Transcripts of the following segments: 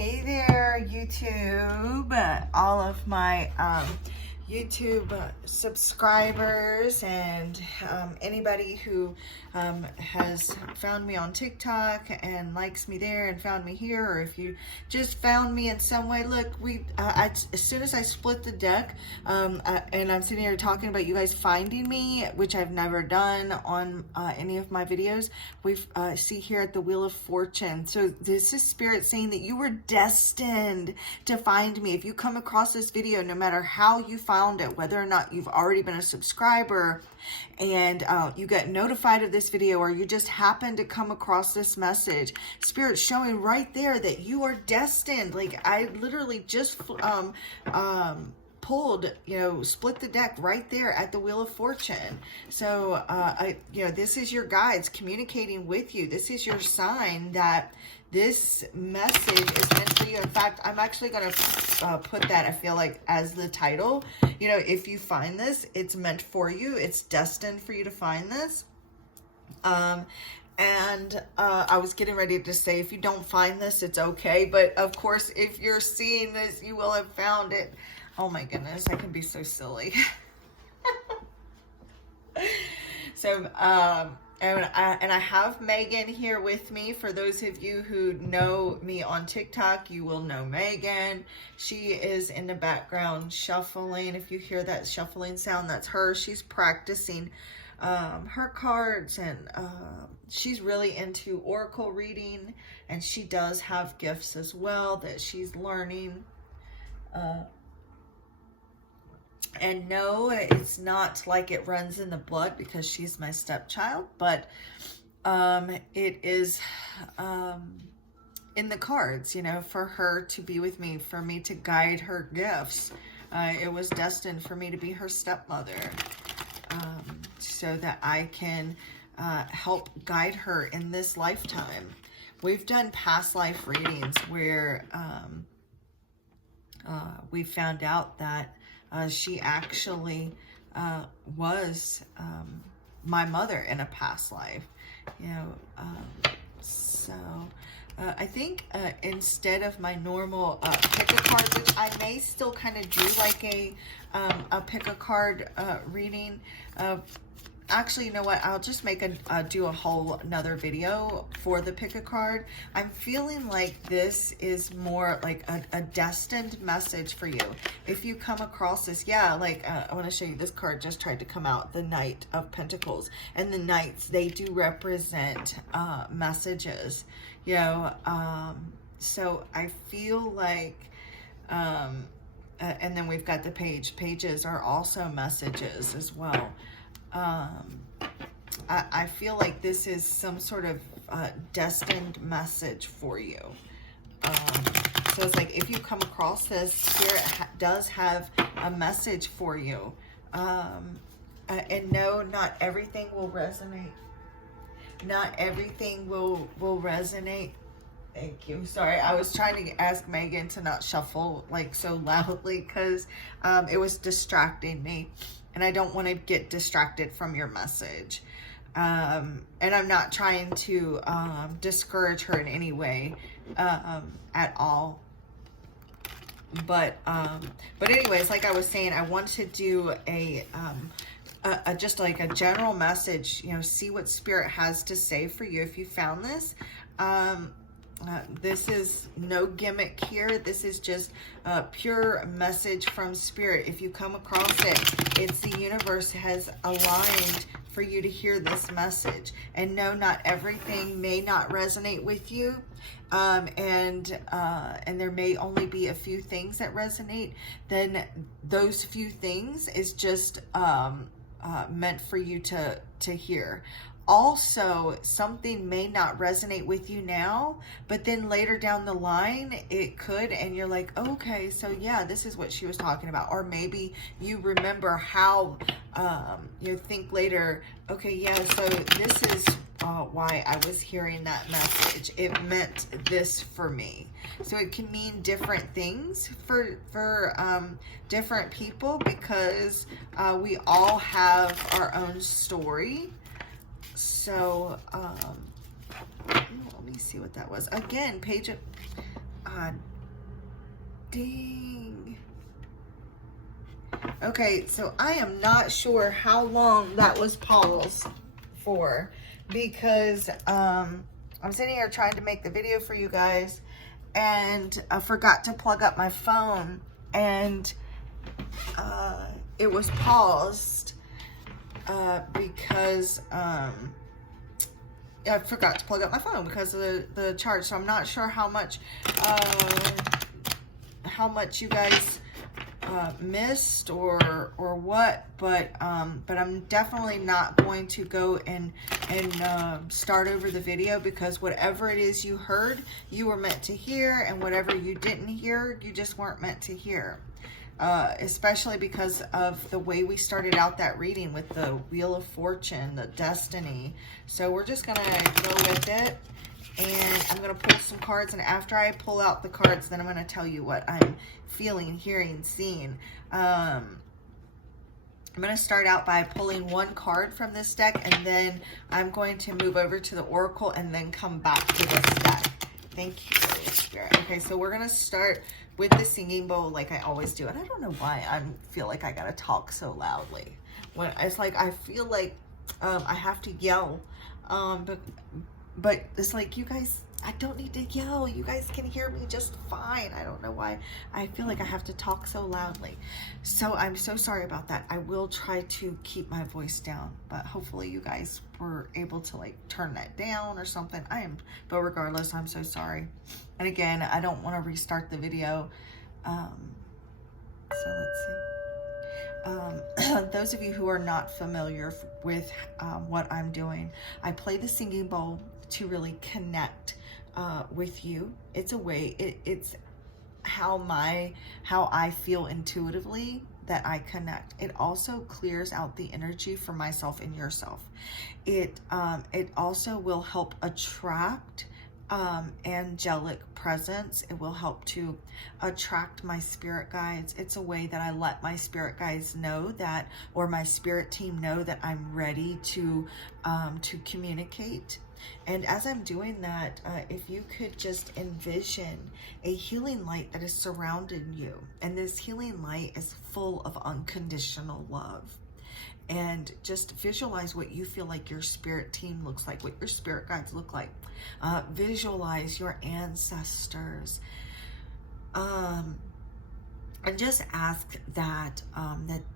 Hey there, YouTube, all of my YouTube subscribers and anybody who has found me on TikTok and likes me there and found me here, or if you just found me in some way. Look, as soon as I split the deck, and I'm sitting here talking about you guys finding me, which I've never done on any of my videos, we see here at the Wheel of Fortune. So this is Spirit saying that you were destined to find me. If you come across this video, no matter how you found it, whether or not you've already been a subscriber and you get notified of this video, or you just happen to come across this message, Spirit's showing right there that you are destined. Like, I literally just pulled, split the deck right there at the Wheel of Fortune. So, this is your guides communicating with you. This is your sign that this message is meant for you. In fact, I'm actually going to put that, I feel like, as the title. If you find this, it's meant for you. It's destined for you to find this. I was getting ready to say, if you don't find this, it's okay. But of course, if you're seeing this, you will have found it. Oh my goodness, I can be so silly. So, and I have Megan here with me. For those of you who know me on TikTok, you will know Megan. She is in the background shuffling. If you hear that shuffling sound, that's her. She's practicing her cards, and she's really into oracle reading, and she does have gifts as well that she's learning. And no, it's not like it runs in the blood because she's my stepchild, but it is in the cards, for her to be with me, for me to guide her gifts. It was destined for me to be her stepmother, so that I can help guide her in this lifetime. We've done past life readings where we found out that she actually was my mother in a past life, so I think instead of my normal pick a card, which I may still kind of do like a pick a card reading. Actually, you know what? I'll just do a whole another video for the pick a card. I'm feeling like this is more like a destined message for you. If you come across this, I want to show you this card just tried to come out, the Knight of Pentacles. And the Knights, they do represent messages, so I feel like, and then we've got the page. Pages are also messages as well. I feel like this is some sort of destined message for you. So it's like, if you come across this, Spirit does have a message for you. And no, not everything will resonate. Not everything will resonate. Thank you. Sorry, I was trying to ask Megan to not shuffle like so loudly because it was distracting me. And I don't want to get distracted from your message. And I'm not trying to discourage her in any way at all. But anyways, like I was saying, I want to do just like a general message, see what Spirit has to say for you if you found this. This is no gimmick here. This is just a pure message from Spirit. If you come across it, it's the universe has aligned for you to hear this message. And no, not everything may not resonate with you. And there may only be a few things that resonate. Then those few things is just meant for you to hear. Also, something may not resonate with you now, but then later down the line, it could, and you're like, okay, so yeah, this is what she was talking about. Or maybe you remember how, you think later, okay, yeah, so this is why I was hearing that message. It meant this for me. So it can mean different things for different people, because we all have our own story. So, let me see what that was. Again, page of, Dang. Okay, so I am not sure how long that was paused for, because I'm sitting here trying to make the video for you guys, and I forgot to plug up my phone, and it was paused because I forgot to plug up my phone because of the charge. So I'm not sure how much you guys missed or what, but I'm definitely not going to go and start over the video, because whatever it is you heard, you were meant to hear, and whatever you didn't hear, you just weren't meant to hear. Especially because of the way we started out that reading with the Wheel of Fortune, the Destiny. So we're just gonna go with it, and I'm gonna pull some cards, and after I pull out the cards, then I'm gonna tell you what I'm feeling, hearing, seeing. I'm gonna start out by pulling one card from this deck, and then I'm going to move over to the Oracle and then come back to this deck. Thank you, Holy Spirit. Okay, so we're gonna start with the singing bowl like I always do. And I don't know why I feel like I gotta talk so loudly. When it's like, I feel like I have to yell. But it's like, you guys, I don't need to yell. You guys can hear me just fine. I don't know why I feel like I have to talk so loudly. So I'm so sorry about that. I will try to keep my voice down, but hopefully you guys were able to like turn that down or something. But regardless, I'm so sorry. And again, I don't want to restart the video. So let's see. Those of you who are not familiar with what I'm doing, I play the singing bowl to really connect with you. It's a way, it's how I feel intuitively that I connect. It also clears out the energy for myself and yourself. It also will help attract angelic presence. It will help to attract my spirit guides. It's a way that I let my spirit guides know that, or my spirit team know that I'm ready to communicate. And as I'm doing that, if you could just envision a healing light that is surrounding you, and this healing light is full of unconditional love. And just visualize what you feel like your spirit team looks like, what your spirit guides look like. Visualize your ancestors. And just ask that,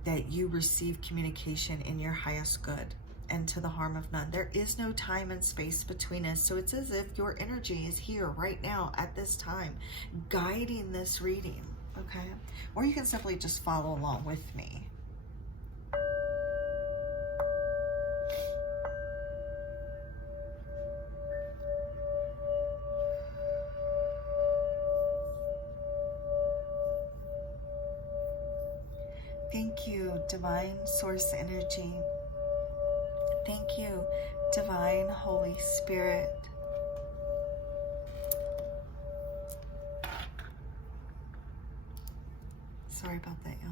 that you receive communication in your highest good and to the harm of none. There is no time and space between us. So it's as if your energy is here right now at this time, guiding this reading, okay? Or you can simply just follow along with me. Thank you, Divine Source Energy. Thank you, Divine Holy Spirit. Sorry about that, y'all.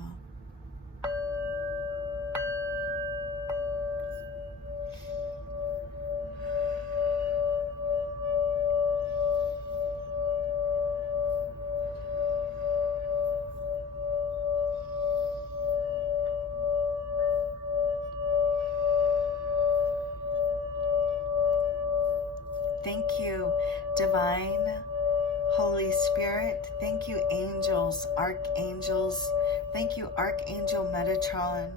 Thank you, Divine Holy Spirit. Thank you, angels, archangels. Thank you, Archangel Metatron.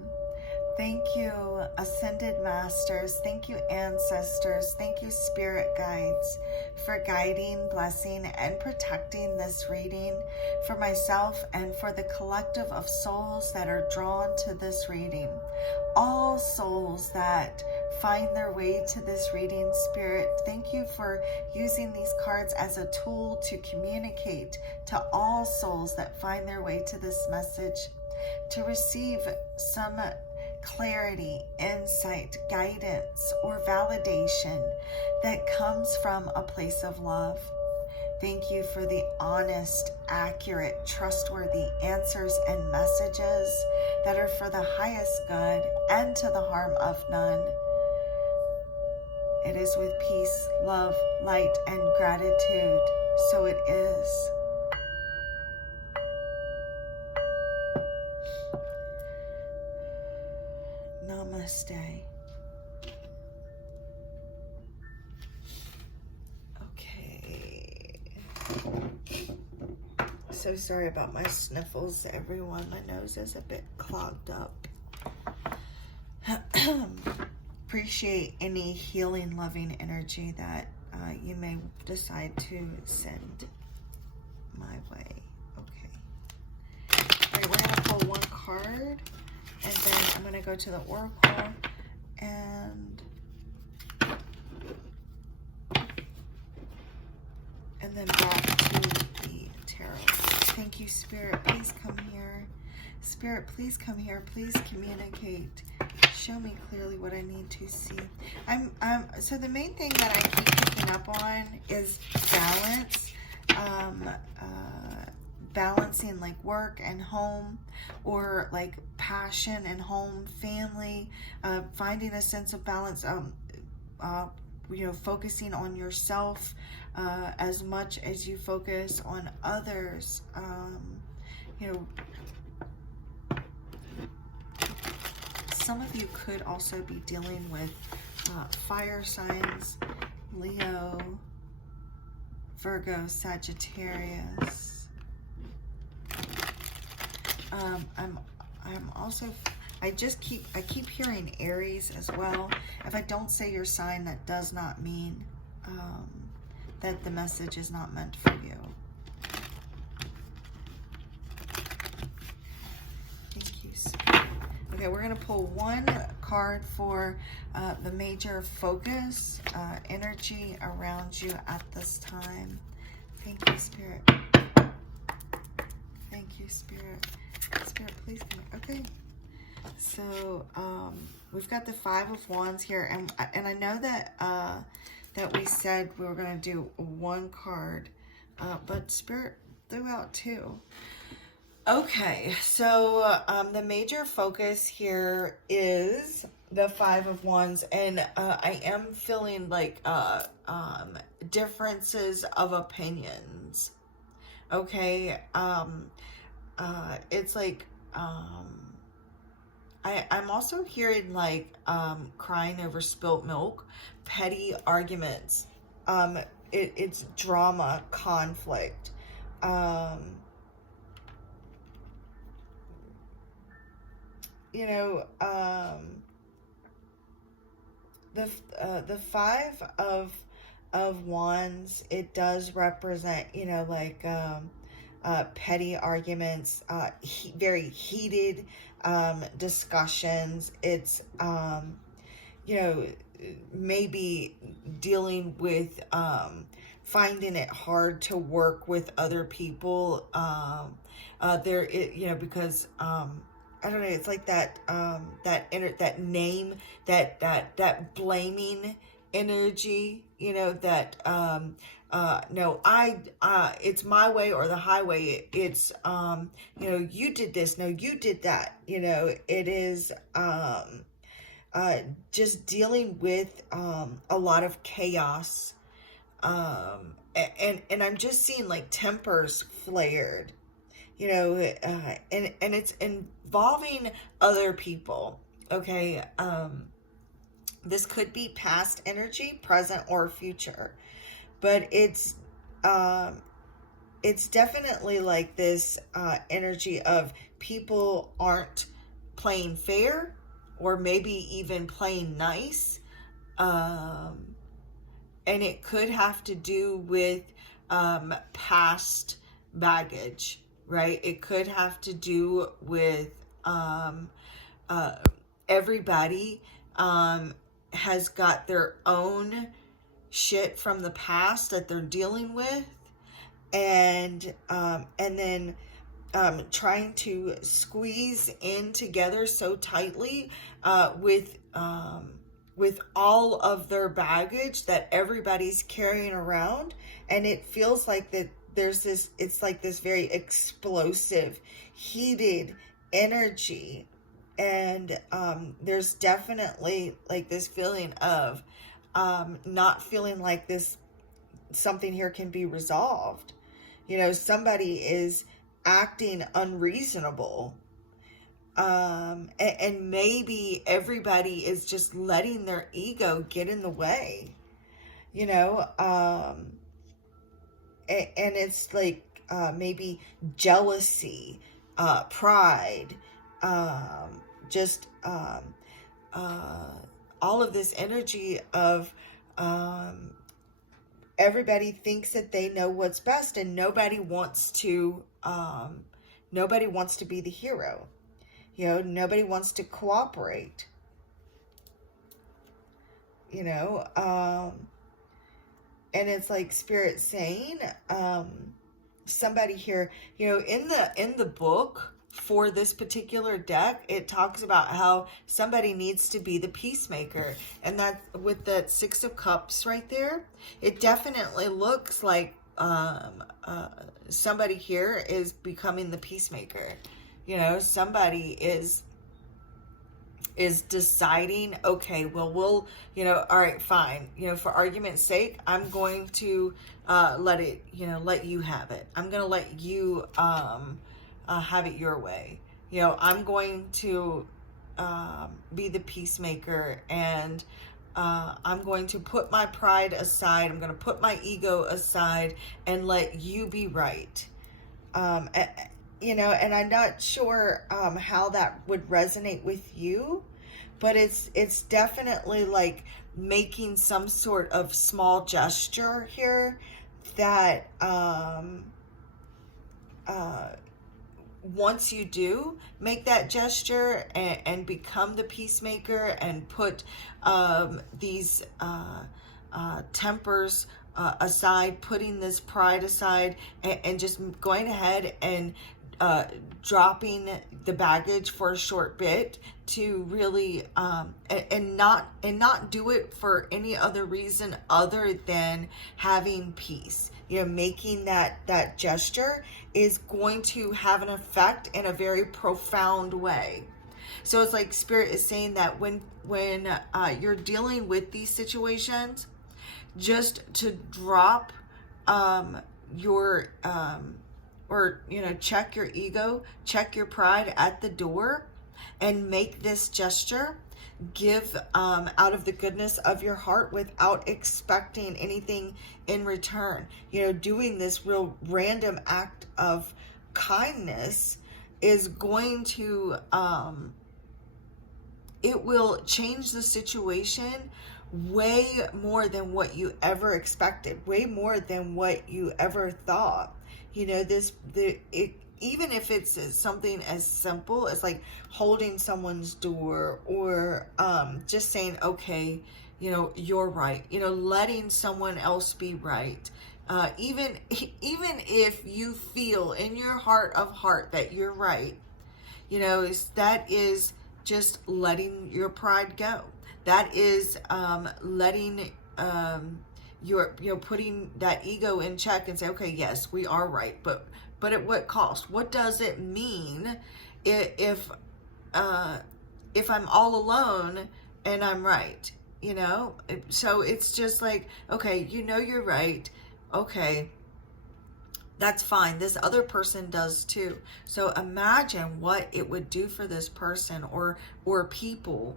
Thank you, Ascended Masters. Thank you, Ancestors. Thank you, Spirit Guides, for guiding, blessing, and protecting this reading for myself and for the collective of souls that are drawn to this reading. All souls that find their way to this reading, Spirit, thank you for using these cards as a tool to communicate to all souls that find their way to this message, to receive some clarity, insight, guidance, or validation that comes from a place of love. Thank you for the honest, accurate, trustworthy answers and messages that are for the highest good and to the harm of none. It is with peace, love, light, and gratitude. So it is. Namaste. Okay. So sorry about my sniffles, everyone. My nose is a bit clogged up. Appreciate any healing, loving energy that you may decide to send my way. Okay. All right, we're going to pull one card, and then I'm going to go to the oracle and then back to the tarot. Thank you, Spirit. Please come here. Spirit, please come here. Please communicate. Show me clearly what I need to see. So the main thing that I keep picking up on is balance. Balancing like work and home, or like passion and home, family, finding a sense of balance, focusing on yourself as much as you focus on others. Some of you could also be dealing with fire signs, Leo, Virgo, Sagittarius. I keep hearing Aries as well. If I don't say your sign, that does not mean that the message is not meant for you. Thank you, Spirit. Okay, we're going to pull one card for the major focus, energy around you at this time. Thank you, Spirit. Thank you, Spirit. Spirit, please come here. Okay. So we've got the Five of Wands here, and I know that that we said we were going to do one card, but Spirit threw out two. Okay, so the major focus here is the Five of Wands, and I am feeling like differences of opinions. Okay, it's like I'm also hearing like crying over spilt milk, petty arguments. It's drama, conflict. The Five of Wands, it does represent, petty arguments, very heated discussions. It's, maybe dealing with finding it hard to work with other people. Because I don't know, it's like that that blaming energy, it's my way or the highway. It's you did this, no, you did that. It is just dealing with a lot of chaos, and I'm just seeing like tempers flared, and it's involving other people. Okay, this could be past energy, present, or future, but it's definitely like this energy of people aren't playing fair, or maybe even playing nice, and it could have to do with past baggage, right? It could have to do with everybody has got their own shit from the past that they're dealing with, and then trying to squeeze in together so tightly with all of their baggage that everybody's carrying around, and it feels like that there's this, it's like this very explosive, heated energy, and there's definitely like this feeling of not feeling like something here can be resolved. Somebody is acting unreasonable, And maybe everybody is just letting their ego get in the way, you know, and it's like maybe jealousy, pride, just all of this energy of everybody thinks that they know what's best, and nobody wants to be the hero. You know, nobody wants to cooperate. You know, and it's like Spirit saying, somebody here, you know, in the book for this particular deck, it talks about how somebody needs to be the peacemaker, and that with that Six of Cups right there, it definitely looks like somebody here is becoming the peacemaker. You know, somebody is deciding, okay, well, we'll, you know, all right, fine, you know, for argument's sake, I'm going to let you have it. I'm going to let you have it your way. You know, I'm going to be the peacemaker, and I'm going to put my pride aside. I'm going to put my ego aside and let you be right. You know, and I'm not sure how that would resonate with you, but it's definitely like making some sort of small gesture here that once you do make that gesture and become the peacemaker and put these tempers aside, putting this pride aside, and just going ahead and dropping the baggage for a short bit to really and not do it for any other reason other than having peace. You know, making that gesture is going to have an effect in a very profound way. So it's like Spirit is saying that when you're dealing with these situations, just to drop your or, you know, check your ego, check your pride at the door, and make this gesture. Give out of the goodness of your heart without expecting anything in return. You know, doing this real random act of kindness is going to it will change the situation way more than what you ever expected, way more than what you ever thought. You know, even if it's something as simple as like holding someone's door, or just saying, okay, you know, you're right, you know, letting someone else be right. Even if you feel in your heart of heart that you're right, you know, that is just letting your pride go. That is letting you're putting that ego in check and say, okay, yes, we are right, but at what cost? What does it mean if I'm all alone and I'm right? You know, so it's just like, okay, you know, you're right. Okay, that's fine. This other person does too. So imagine what it would do for this person or people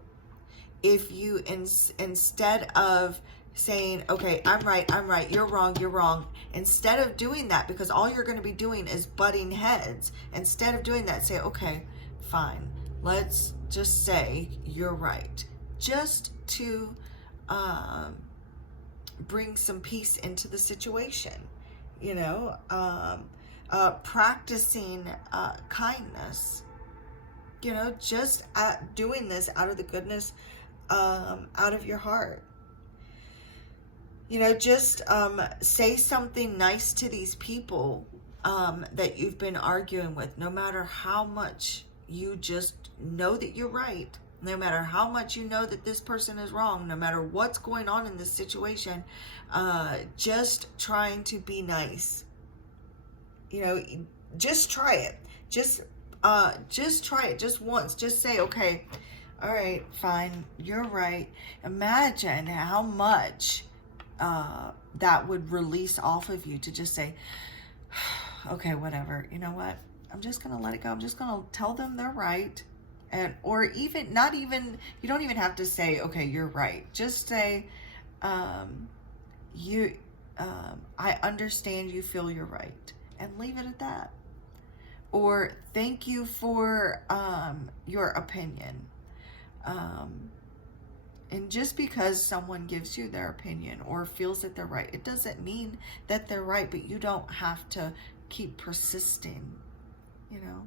if you instead of saying, okay, I'm right, you're wrong, instead of doing that, because all you're going to be doing is butting heads, instead of doing that, say, okay, fine, let's just say you're right, just to bring some peace into the situation. You know, practicing kindness, you know, just doing this out of the goodness out of your heart. You know, just say something nice to these people that you've been arguing with, no matter how much you just know that you're right, no matter how much you know that this person is wrong, no matter what's going on in this situation, just trying to be nice. You know, just try it. Just try it just once. Just say, okay, all right, fine, you're right. Imagine how much that would release off of you to just say, okay, whatever, you know what, I'm just gonna let it go. I'm just gonna tell them they're right. And, or even, not even, you don't even have to say, okay, you're right. Just say, you, I understand you feel you're right, and leave it at that. Or thank you for your opinion. And just because someone gives you their opinion or feels that they're right, it doesn't mean that they're right, but you don't have to keep persisting, you know.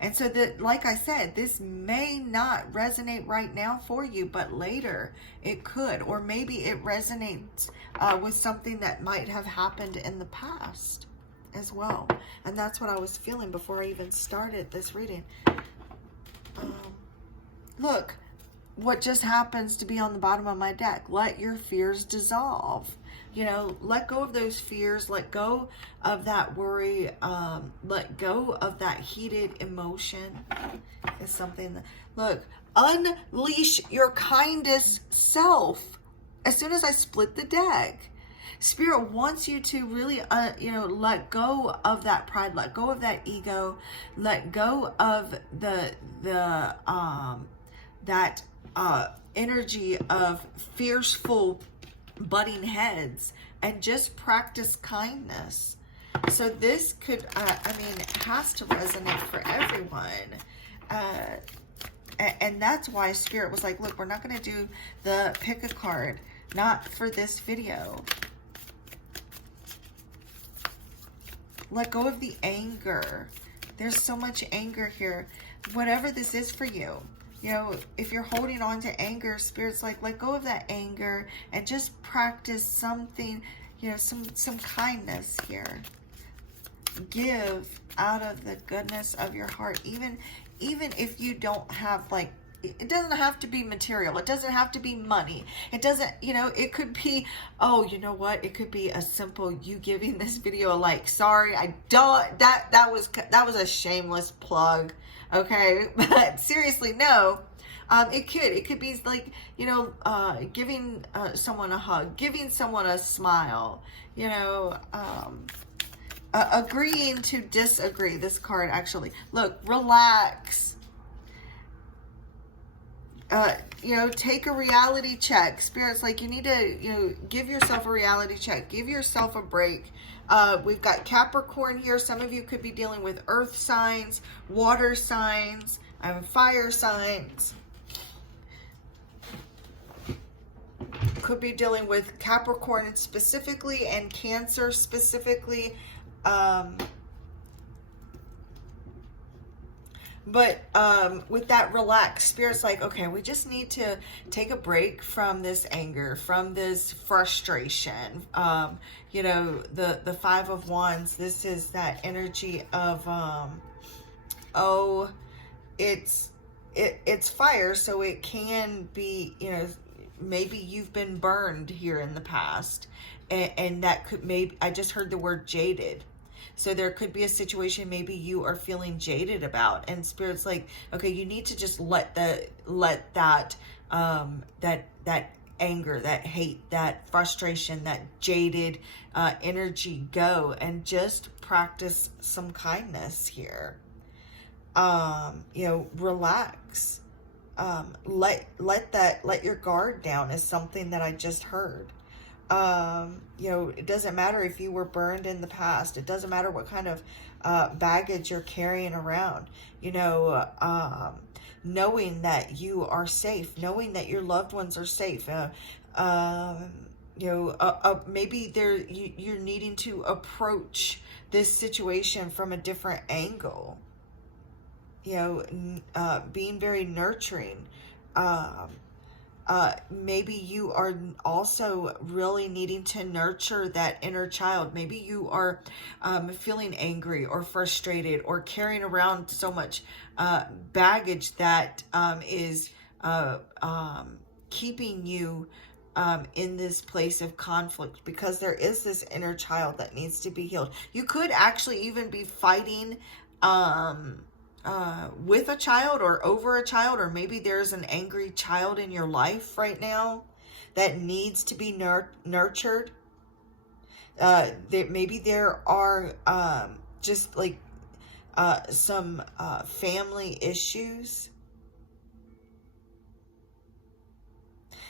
And so that, like I said, this may not resonate right now for you, but later it could. Or maybe it resonates with something that might have happened in the past as well. And that's what I was feeling before I even started this reading. Look, what just happens to be on the bottom of my deck. Let your fears dissolve. You know, let go of those fears. Let go of that worry. Let go of that heated emotion. Is something that, look, unleash your kindest self. As soon as I split the deck, Spirit wants you to really, you know, let go of that pride, let go of that ego, let go of that energy of fearful butting heads, and just practice kindness. So this could, I mean, it has to resonate for everyone. And that's why Spirit was like, look, we're not going to do the pick a card, not for this video. Let go of the anger. There's so much anger here. Whatever this is for you, you know, if you're holding on to anger, Spirit's like, let go of that anger and just practice something, you know, some kindness here. Give out of the goodness of your heart, even if you don't have, like, it doesn't have to be material. It doesn't have to be money. It doesn't, you know, it could be, oh, you know what? It could be a simple, you giving this video a like. Sorry, I don't, that was a shameless plug. Okay. But seriously, no, it could be like, you know, giving someone a hug, giving someone a smile, you know, agreeing to disagree. This card actually, look, relax. You know, take a reality check. Spirit's like, you need to, you know, give yourself a reality check. Give yourself a break. We've got Capricorn here. Some of you could be dealing with earth signs, water signs, fire signs. Could be dealing with Capricorn specifically and Cancer specifically. But with that relaxed, Spirit's like, okay, we just need to take a break from this anger, from this frustration. You know, the Five of Wands, this is that energy of, it's fire, so it can be, you know, maybe you've been burned here in the past, and that could, maybe, I just heard the word jaded. So there could be a situation maybe you are feeling jaded about, and Spirit's like, okay, you need to just let that anger, that hate, that frustration, that jaded energy go, and just practice some kindness here. You know, relax. Let your guard down is something that I just heard. You know, it doesn't matter if you were burned in the past. It doesn't matter what kind of baggage you're carrying around. You know, knowing that you are safe, knowing that your loved ones are safe. You know, maybe you're needing to approach this situation from a different angle. You know, being very nurturing. Maybe you are also really needing to nurture that inner child. Maybe you are feeling angry or frustrated or carrying around so much baggage that is keeping you in this place of conflict, because there is this inner child that needs to be healed. You could actually even be fighting with a child or over a child, or maybe there's an angry child in your life right now that needs to be nurtured. Maybe there are just like some family issues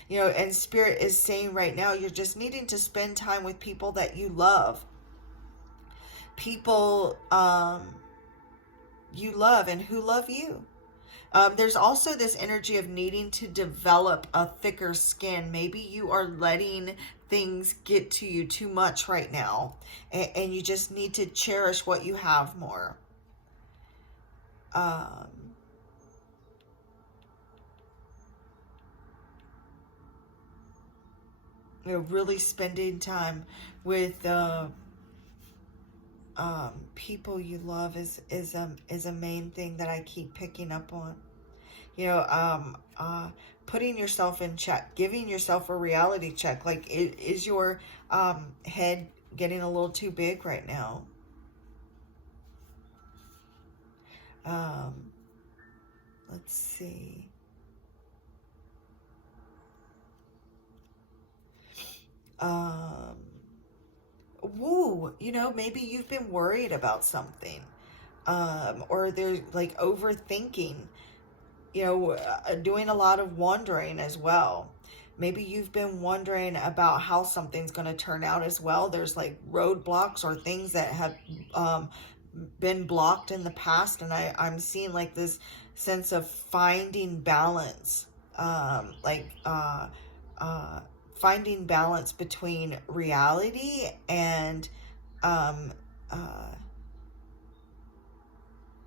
You know, and Spirit is saying right now, you're just needing to spend time with people that you love. People you love and who love you. There's also this energy of needing to develop a thicker skin. Maybe you are letting things get to you too much right now, and you just need to cherish what you have more. You know, really spending time with people you love is a main thing that I keep picking up on. You know, putting yourself in check, giving yourself a reality check. Like, is your head getting a little too big right now? Let's see. Woo, you know, maybe you've been worried about something, or there's like overthinking, you know, doing a lot of wondering as well. Maybe you've been wondering about how something's going to turn out as well. There's like roadblocks or things that have been blocked in the past, and I'm seeing like this sense of finding balance, finding balance between reality and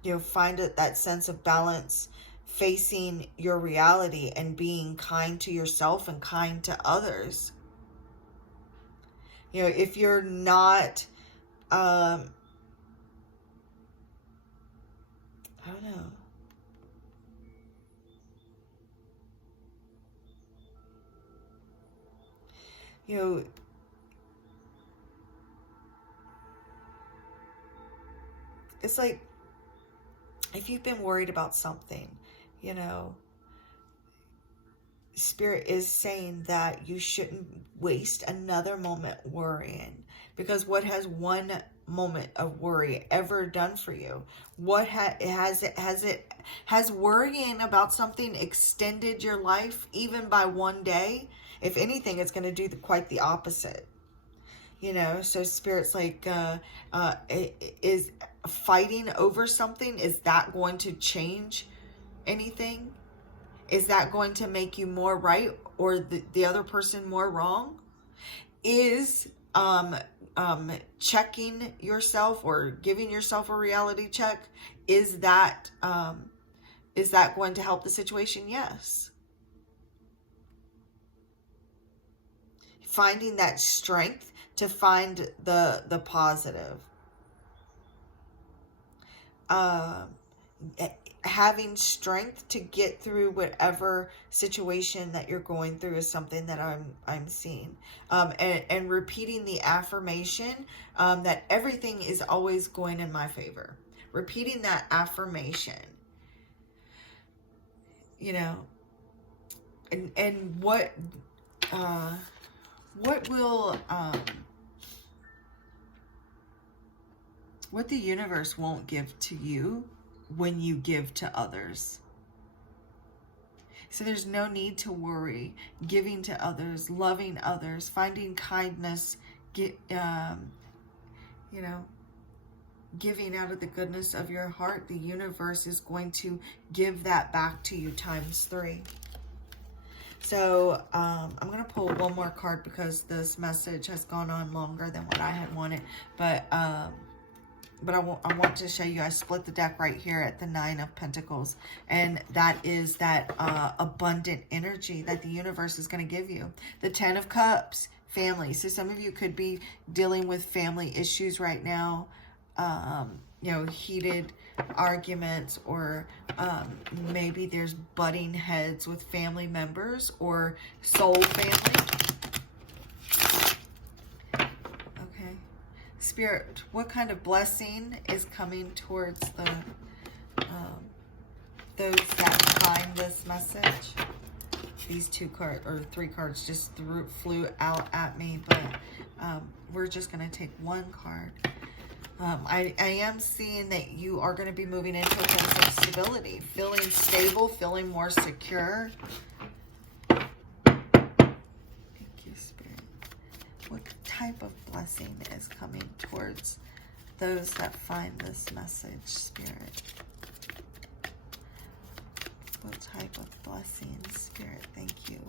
you know, find that sense of balance facing your reality and being kind to yourself and kind to others. You know, if you're not I don't know. You know, it's like, if you've been worried about something, you know, Spirit is saying that you shouldn't waste another moment worrying, because what has one moment of worry ever done for you? What has worrying about something extended your life even by one day? If anything, it's going to do quite the opposite. You know, so Spirit's like, is fighting over something, is that going to change anything? Is that going to make you more right or the other person more wrong? Is checking yourself or giving yourself a reality check, is that going to help the situation? Yes. Finding that strength to find the positive. Having strength to get through whatever situation that you're going through is something that I'm seeing. And repeating the affirmation that everything is always going in my favor. Repeating that affirmation. You know, and what will what the universe won't give to you when you give to others. So there's no need to worry. Giving to others, loving others, finding kindness, you know, giving out of the goodness of your heart, the universe is going to give that back to you times 3. So I'm going to pull one more card because this message has gone on longer than what I had wanted. But I want to show you, I split the deck right here at the 9 of Pentacles. And that is that abundant energy that the universe is going to give you. The 10 of Cups, family. So some of you could be dealing with family issues right now. You know, heated arguments, or maybe there's butting heads with family members or soul family. Okay. Spirit, what kind of blessing is coming towards the those that find this message? These 2 cards or 3 cards just flew out at me, but we're just going to take one card. I am seeing that you are going to be moving into a place of stability, feeling stable, feeling more secure. type of blessing is coming towards those that find this message, Spirit? What type of blessing, Spirit? Thank you.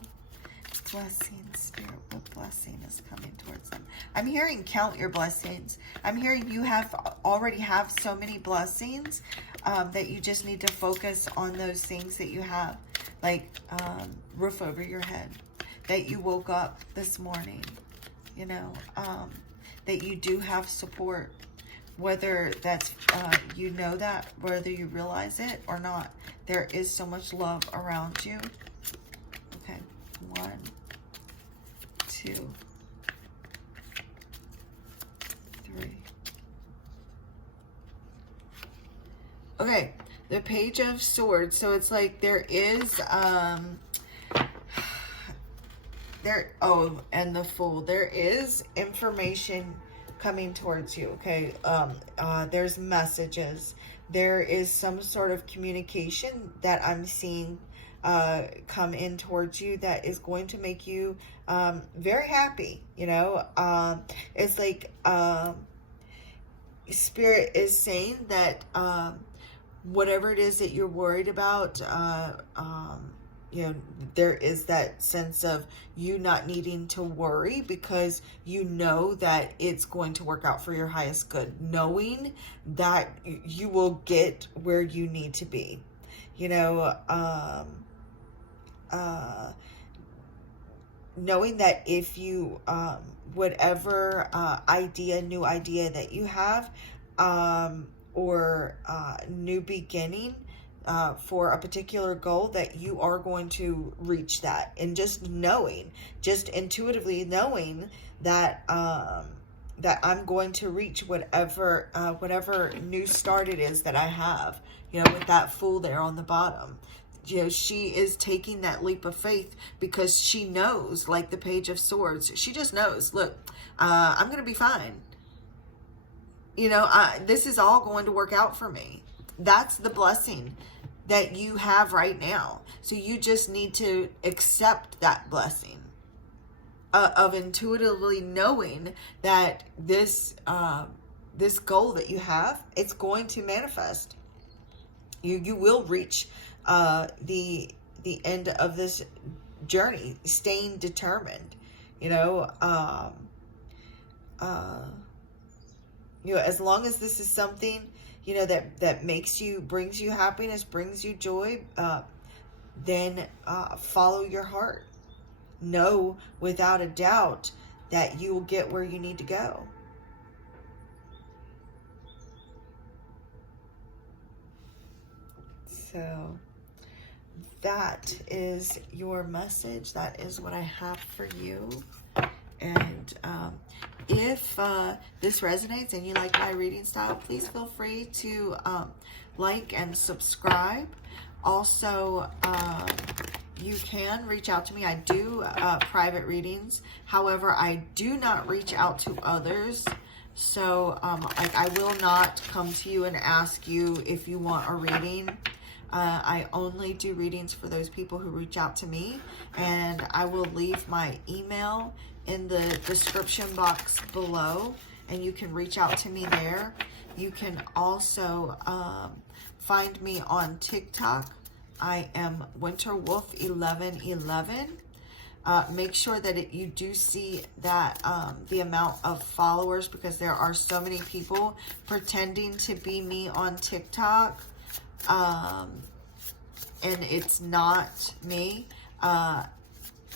Blessing, Spirit. What blessing is coming towards them? I'm hearing count your blessings. I'm hearing you already have so many blessings that you just need to focus on those things that you have, like roof over your head, that you woke up this morning, you know, that you do have support, whether that's, you know that, whether you realize it or not. There is so much love around you. Okay, 1, 2, 3. Okay, the Page of Swords. So it's like there is, and the Fool. There is information coming towards you, okay? There's messages. There is some sort of communication that I'm seeing come in towards you that is going to make you very happy, you know? It's like Spirit is saying that whatever it is that you're worried about, you know, there is that sense of you not needing to worry because you know that it's going to work out for your highest good, knowing that you will get where you need to be, you know, knowing that if you, whatever new idea that you have, or new beginning, for a particular goal, that you are going to reach that. And just knowing, just intuitively knowing that that I'm going to reach whatever new start it is that I have, you know, with that Fool there on the bottom. You know, she is taking that leap of faith because she knows, like the Page of Swords, she just knows, look, I'm going to be fine. You know, this is all going to work out for me. That's the blessing that you have right now. So you just need to accept that blessing of intuitively knowing that this this goal that you have, it's going to manifest. You will reach the end of this journey, staying determined. You know, you know, as long as this is something, you know, that brings you happiness, brings you joy, then follow your heart. Know without a doubt that you will get where you need to go. So that is your message. That is what I have for you. And if this resonates and you like my reading style, please feel free to like and subscribe. Also, you can reach out to me. I do private readings. However, I do not reach out to others. So like, I will not come to you and ask you if you want a reading. I only do readings for those people who reach out to me, and I will leave my email in the description box below, and you can reach out to me there. You can also find me on TikTok. I am WinterWolf1111. Make sure that you do see that the amount of followers, because there are so many people pretending to be me on TikTok, and it's not me.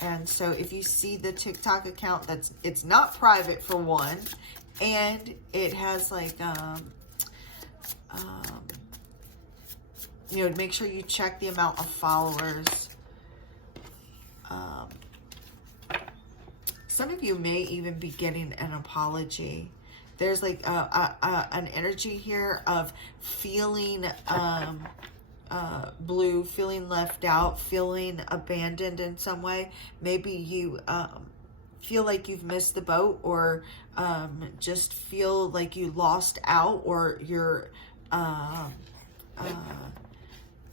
And so if you see the TikTok account, it's not private for one, and it has like you know, make sure you check the amount of followers. Some of you may even be getting an apology. There's like an energy here of feeling blue, feeling left out, feeling abandoned in some way. Maybe you feel like you've missed the boat, or just feel like you lost out, or you're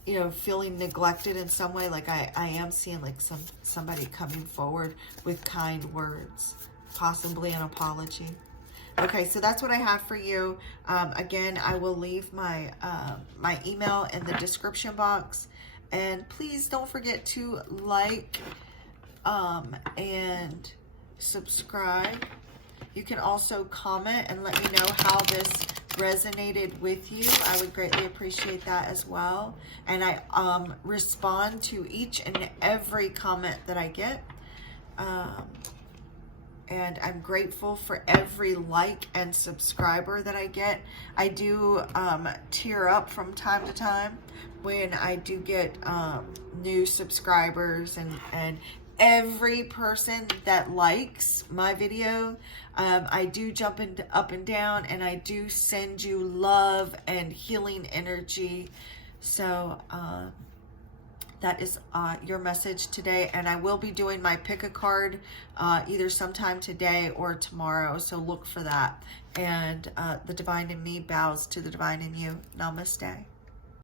you know, feeling neglected in some way. Like I am seeing like somebody coming forward with kind words. possibly an apology. Okay, so that's what I have for you. Again, I will leave my my email in the description box. And please don't forget to like and subscribe. You can also comment and let me know how this resonated with you. I would greatly appreciate that as well. And I respond to each and every comment that I get. And I'm grateful for every like and subscriber that I get. I do tear up from time to time when I do get new subscribers, and every person that likes my video, I do jump up and down, and I do send you love and healing energy. So that is your message today, and I will be doing my pick a card either sometime today or tomorrow, so look for that. And the divine in me bows to the divine in you. Namaste.